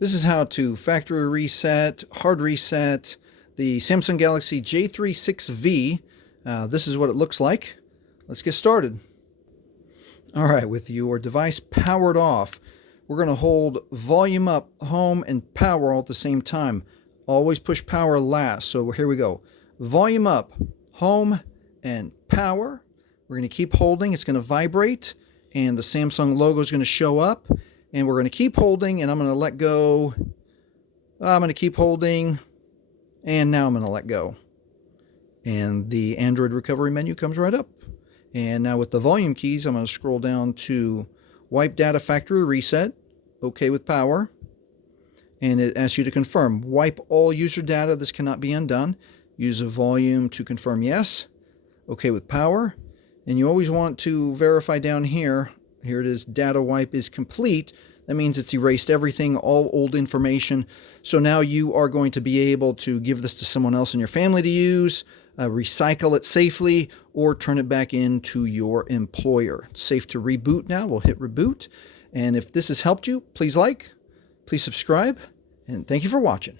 This is how to factory reset, hard reset the Samsung Galaxy J36V. This is what it looks like. Let's get started. All right, with your device powered off, we're going to hold volume up, home, and power all at the same time. Always push power last. So here we go. Volume up, home, and power. We're going to keep holding. It's going to vibrate, and the Samsung logo is going to show up. And we're going to keep holding, and I'm going to let go. I'm going to keep holding, and now I'm going to let go. And the Android recovery menu comes right up. And now with the volume keys, I'm going to scroll down to Wipe Data Factory Reset, OK with power. And it asks you to confirm. Wipe all user data. This cannot be undone. Use a volume to confirm yes. OK with power. And you always want to verify down here. Here it is, data wipe is complete. That means it's erased everything, all old information. So now you are going to be able to give this to someone else in your family to use, recycle it safely, or turn it back into your employer. It's safe to reboot now. We'll hit reboot. And if this has helped you, please like, please subscribe, and thank you for watching.